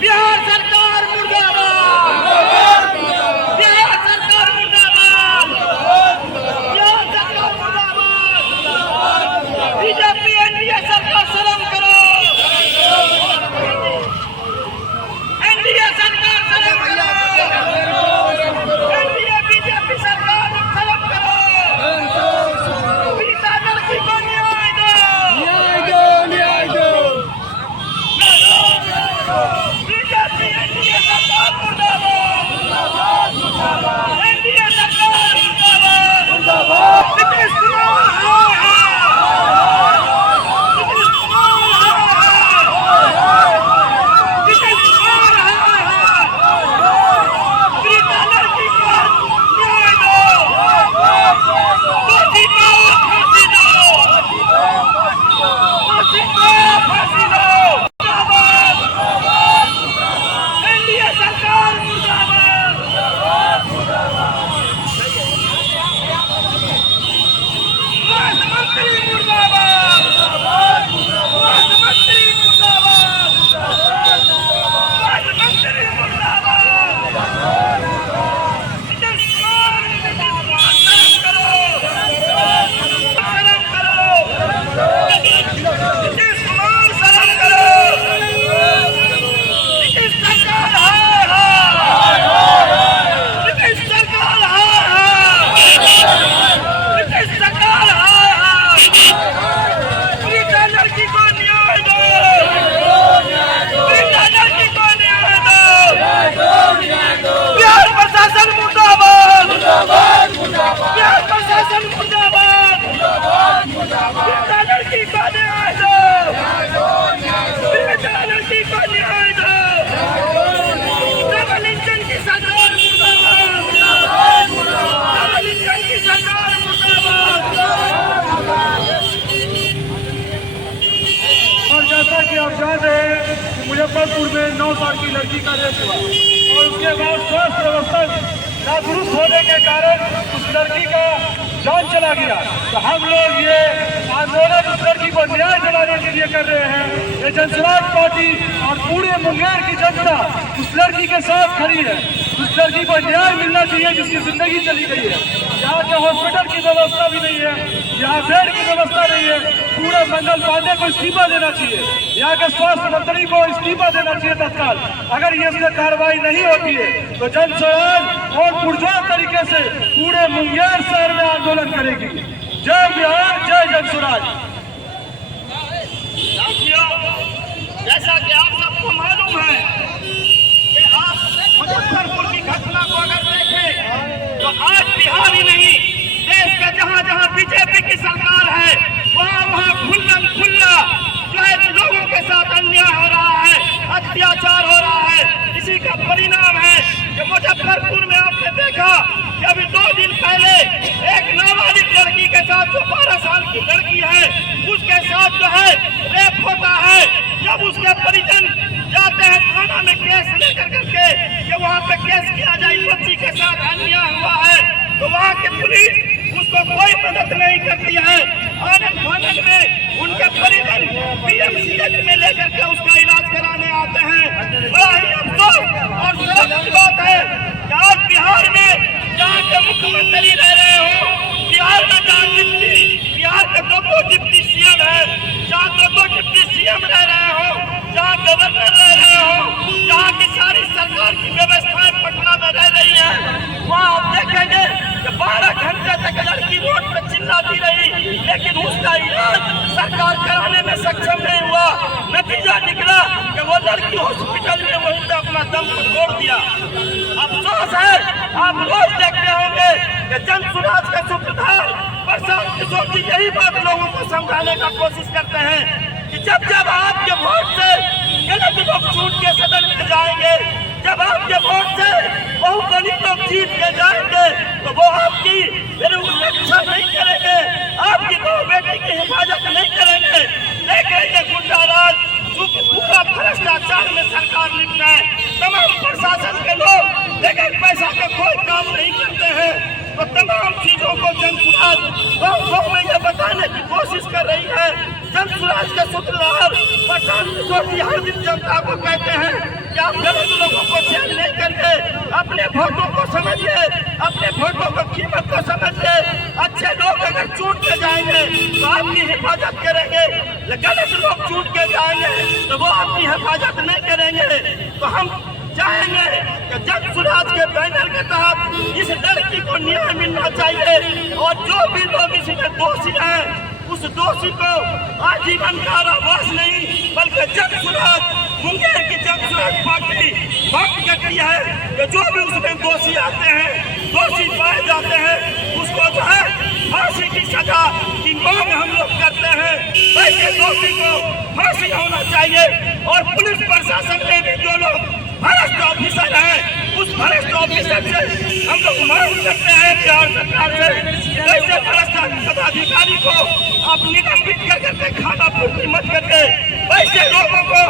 बिहार सरकार मुर्दाबाद, बिहार सरकार मुर्दाबाद, बिहार सरकार मुर्दाबाद। बीजेपी एनडीए सरकार शर्म करो, एनडीए सरकार शर्म करो, एनडीए बीजेपी सरकार शर्म करो। पीड़िता लड़की को न्याय दो, न्याय दो, न्याय दो। बीजेपी एनडीए सरकार मुर्दाबाद, एनडीए सरकार मुर्दाबाद। नीतीश कुमार हाय हाय, नीतीश कुमार हाय हाय, नीतीश कुमार हाय हाय। पीड़िता लड़की को न्याय दो, दोषी को फांसी दो, दोषी को फांसी दो। एनडीए सरकार मुर्दाबाद, स्वास्थ्य मंत्री मुर्दाबाद, स्वास्थ्य मंत्री मुर्दाबाद, स्वास्थ्य मंत्री मुर्दाबाद। नीतीश कुमार शर्म करो, शर्म करो, नीतीश कुमार शर्म करो। नीतीश सरकार हाय हाय, नीतीश सरकार हाय हाय, नीतीश सरकार हाय हाय। पीड़िता लड़की को न्याय दो, पीड़िता लड़की को न्याय दो। बिहार प्रशासन मुर्दाबाद, बिहार प्रशासन मुर्दाबाद, पीड़िता लड़की को न्याय दो, पीड़िता लड़की को न्याय दो। डबल इंजन की सरकार मुर्दाबाद, डबल इंजन की सरकार मुर्दाबाद। और जैसा कि आप जान रहे हैं कि मुजफ्फरपुर में 9 साल की लड़की का रेप हुआ और उसके बाद स्वास्थ्य व्यवस्था नादुरुस्त होने के कारण उस लड़की का जान चला गया। तो हम लोग ये आंदोलन उस लड़की को न्याय दिलाने के लिए कर रहे हैं। ये जनसुराज पार्टी और पूरे मुंगेर की जनता उस लड़की के साथ खड़ी है। उस लड़की को न्याय मिलना चाहिए जिसकी जिंदगी चली गई है। यहाँ के हॉस्पिटल की व्यवस्था भी नहीं है, यहाँ बेड की व्यवस्था नहीं है। पूरे मंगल पांडे को इस्तीफा देना चाहिए, यहाँ के स्वास्थ्य मंत्री को इस्तीफा देना चाहिए तत्काल। अगर ये कार्रवाई नहीं होती है तो जनसुराज और पुरजोर तरीके से पूरे मुंगेर शहर में आंदोलन करेगी। जय बिहार, जय जनसुराज। जैसा कि आप सबको मालूम है कि आप मुजफ्फरपुर की घटना को अगर देखें तो आज बिहार ही नहीं देश के जहां जहां बीजेपी की सरकार है वहां वहां खुल्लम खुल्ला जो है लोगों के साथ अन्याय हो रहा है, अत्याचार हो रहा है। इसी का परिणाम है कि मुजफ्फरपुर में आपने देखा कि अभी 2 दिन पहले एक नाबालिग लड़की के साथ जो 12 साल की लड़की है उसके साथ जो है रेप होता है। जब उसके परिजन जाते हैं थाना में केस लेकर करके कि वहाँ पे केस किया जाए, बच्ची के साथ अन्याय हुआ है, तो वहाँ की पुलिस उसको कोई मदद नहीं करती है। आनंद फानंद में उनके परिजन पीएमसीएच में लेकर के उसका इलाज कराने आते हैं। बड़ा ही अफसोस और शर्म की बात है कि आज बिहार में जहाँ के मुख्यमंत्री रह रहे हो, बिहार में जहाँ बिहार के 2 डिप्टी सीएम है, जहाँ 2 डिप्टी सीएम रह रहे हो, जहाँ गवर्नर रह रहे हो, जहाँ की सारी सरकार की व्यवस्थाएं पटना में रह रही है, वहाँ आप देखेंगे कि 12 घंटे तक लड़की रोड पर चिल्लाती रही, लेकिन उसका इलाज सरकार कराने में सक्षम नहीं हुआ। नतीजा निकला कि वो लड़की हॉस्पिटल में वहीं पे अपना दम तोड़ दिया। अफसोस है, आप रोज देखते होंगे कि जनसुराज का सूत्रधार प्रशांत किशोर जी यही बात लोगों को समझाने का कोशिश करते हैं कि जब जब आपके वोट से गलत लोग छूट के सदन में जाएंगे, जब आपके वोट से बहुदलीय लोग जीत के जाएंगे तो वो आपकी रक्षा नहीं करेंगे, आपकी बहू बेटी की हिफाजत नहीं करेंगे। लेकिन ये गुंडाराज चूंकि पूरा भ्रष्टाचार में सरकार लिप्त है, तमाम प्रशासन के लोग लेकिन पैसा का कोई काम नहीं करते हैं, तो तमाम चीजों को जनसुराज गाँव में ये बताने की कोशिश कर रही है किशोर जी हर दिन जनता को कहते हैं कि आप गलत लोगों को चैन नहीं करके अपने वोटों को समझिए, अपने वोटों की कीमत को समझिए। अच्छे लोग अगर छूट के जाएंगे तो आपकी हिफाजत करेंगे, गलत लोग छूट के जाएंगे तो वो आपकी हिफाजत नहीं करेंगे। तो हम चाहेंगे कि जन सुराज के बैनर के तहत इस लड़की को न्याय मिलना चाहिए और जो भी लोग इसमें दोषी हैं उस दोषी को आजीवन कारावास नहीं बल्कि जन सुराज मुंगेर की जन सुराज पार्टी वक्त कहती है कि जो भी उसमें दोषी आते हैं, दोषी पाए जाते हैं, उसको जो है फांसी की सजा की मांग हम लोग करते हैं। ऐसे दोषी को फांसी होना चाहिए और पुलिस प्रशासन में भी जो लोग भ्रष्ट ऑफिसर है उस भ्रष्ट ऑफिसर से हम लोग मांग करते हैं बिहार सरकार से ऐसे भ्रष्ट पदाधिकारी को आप निलंबित करके खाना पूर्ति मत करके वैसे लोगों को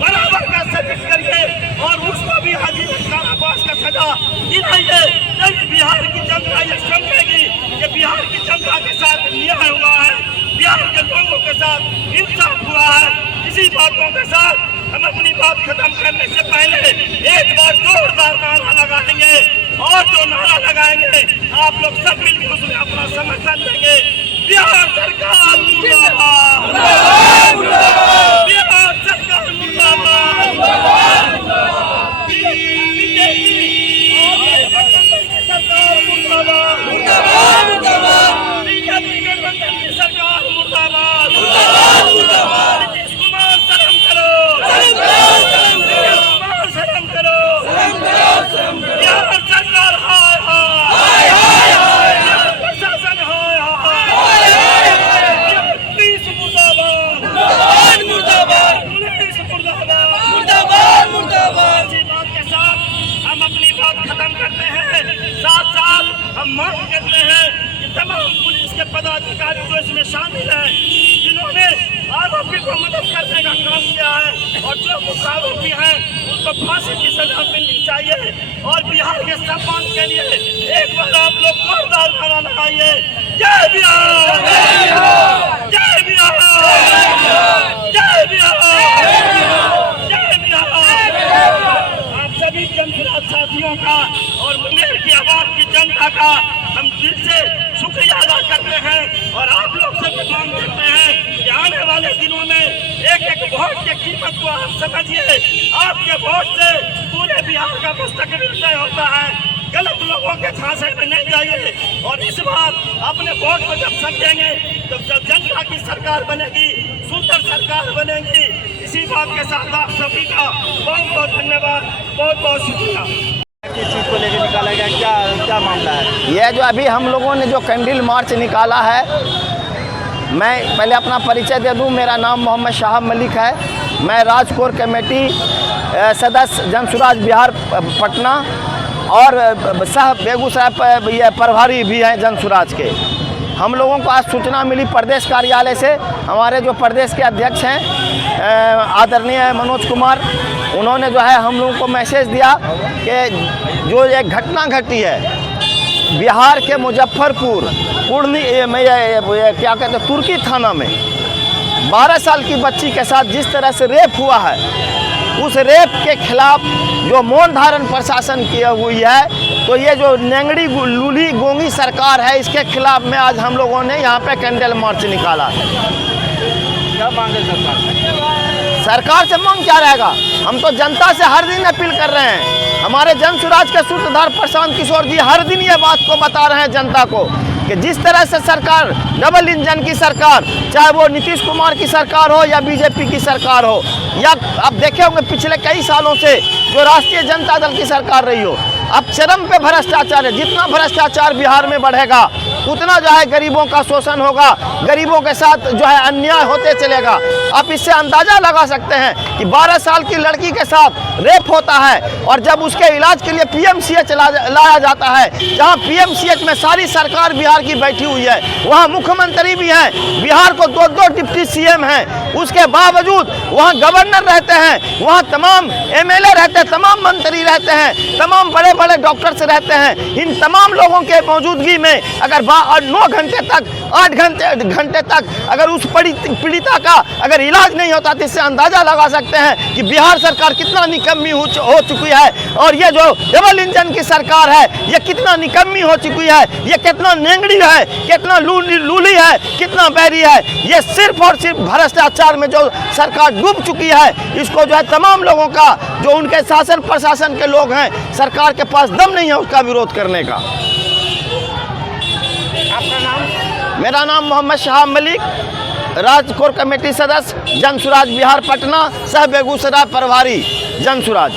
बराबर का सजा करिए और उसको भी आजीवन कारावास का सजा दिलाइए। तभी बिहार की जनता ये समझेगी कि बिहार की जनता के साथ न्याय हुआ है, बिहार के लोगों के साथ इंसाफ हुआ है। इसी बातों के साथ हम अपनी बात खत्म करने से पहले एक बार जोरदार नारा लगाएंगे और जो नारा लगाएंगे आप लोग सब मिलकर उसमें अपना समर्थन देंगे। बिहार सरकार मुर्दाबाद, बिहार सरकार मुर्दाबाद, सरकार मुर्दाबाद, बीजेपी गठबंधन की सरकार मुर्दाबाद, नीतीश कुमार शर्म करो, शर्म करो, बिहार सरकार हाय हाय, प्रशासन हाय हाय, पुलिस मुर्दाबाद, पुलिस मुर्दाबाद। इसी बात के साथ हम अपनी बात खत्म करते हैं। साथ साथ हम मांग करते हैं कि तमाम पुलिस के पदाधिकारी जो इसमें शामिल हैं, जिन्होंने आरोपी को मदद करने का काम किया है और जो आरोपी हैं उनको फांसी की सजा मिलनी चाहिए। और बिहार के सम्मान के लिए एक बार आप लोग जोरदार नारा लगाइए, जय बिहार, जय बिहार, जय बिहार, जय बिहार। आप सभी जनसुराज साथियों का और मुंगेर की आवाज की जनता का हम दिल से शुक्रिया अदा करते हैं और आप लोग से भी मांग करते हैं कि आने वाले दिनों में एक एक वोट की कीमत को आप समझिए। आपके वोट से पूरे बिहार का मुस्तकबिल तय होता है। गलत लोगों के झांसे में नहीं जाइए और इस बार अपने वोट को जब समझेंगे तो जब जनता की सरकार बनेगी, सुंदर सरकार बनेगी। इसी बात के साथ आप सभी का बहुत बहुत धन्यवाद, बहुत बहुत शुक्रिया। किस चीज़ को लेकर निकाला गया, क्या मामला है? यह जो अभी हम लोगों ने जो कैंडल मार्च निकाला है, मैं पहले अपना परिचय दे दूं। मेरा नाम मोहम्मद शाहब मलिक है। मैं राजकोर कमेटी सदस्य जनसुराज बिहार पटना और सह बेगूसराय ये प्रभारी भी हैं जनसुराज के। हम लोगों को आज सूचना मिली प्रदेश कार्यालय से। हमारे जो प्रदेश के अध्यक्ष हैं आदरणीय मनोज कुमार, उन्होंने जो है हम लोगों को मैसेज दिया कि जो एक घटना घटी है बिहार के मुजफ्फरपुर पूर्णी क्या कहते हैं तुर्की थाना में 12 साल की बच्ची के साथ जिस तरह से रेप हुआ है, उस रेप के खिलाफ जो मौन धारण प्रशासन की हुई है, तो ये जो नेंगड़ी लूली गोंगी सरकार है, इसके खिलाफ में आज हम लोगों ने यहाँ पे कैंडल मार्च निकाला। क्या मांगे सरकार से मांग क्या रहेगा? हम तो जनता से हर दिन अपील कर रहे हैं। हमारे जनसुराज के सूत्रधार प्रशांत किशोर जी हर दिन ये बात को बता रहे हैं जनता को कि जिस तरह से सरकार डबल इंजन की सरकार, चाहे वो नीतीश कुमार की सरकार हो या बीजेपी की सरकार हो, या आप देखे होंगे पिछले कई सालों से जो राष्ट्रीय जनता दल की सरकार रही हो, अब चरम पे भ्रष्टाचार है। जितना भ्रष्टाचार बिहार में बढ़ेगा उतना जो है गरीबों का शोषण होगा, गरीबों के साथ जो है अन्याय होते चलेगा। आप इससे अंदाजा लगा सकते हैं कि 12 साल की लड़की के साथ रेप होता है और जब उसके इलाज के लिए पीएमसीएच लाया जाता है, जहां पीएमसीएच में सारी सरकार बिहार की बैठी हुई है, वहां मुख्यमंत्री भी हैं, बिहार को 2 डिप्टी सीएम हैं, उसके बावजूद वहां गवर्नर रहते हैं, वहां तमाम एमएलए रहते हैं, तमाम मंत्री रहते हैं, तमाम बड़े बड़े डॉक्टर्स रहते हैं। इन तमाम लोगों के मौजूदगी में अगर 9 घंटे तक 8 घंटे तक अगर उस पीड़िता का अगर इलाज नहीं होता तो इससे अंदाजा लगा सकते हैं कि बिहार सरकार कितना निकम्मी हो चुकी है। और ये जो डबल इंजन की सरकार है ये कितना निकम्मी हो चुकी है, ये कितना नेंगड़ी है, कितना लूली है, कितना बैरी है। ये सिर्फ और सिर्फ भ्रष्टाचार में जो सरकार डूब चुकी है, इसको जो है तमाम लोगों का, जो उनके शासन प्रशासन के लोग हैं, सरकार के पास दम नहीं है उसका विरोध करने का। आपका नाम? मेरा नाम मोहम्मद शहाब मलिक, राज्य कोर कमेटी सदस्य जनसुराज बिहार पटना, सह बेगूसराय प्रभारी जनसुराज।